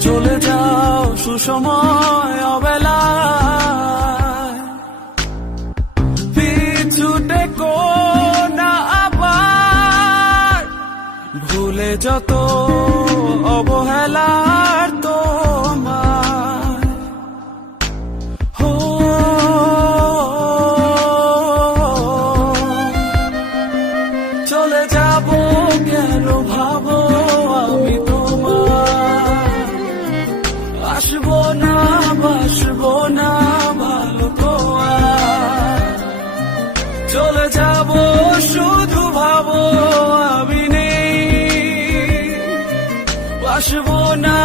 চলে যাও সুসময় অবেলায়। পিছুটে না আবার। ভুলে যত অবহেলার তোমার হো। চলে যাব কেন ভাবো? আসব না বাসবো না ভালো চলে যাব শুধু ভাবো আমি নেই। বাসবো না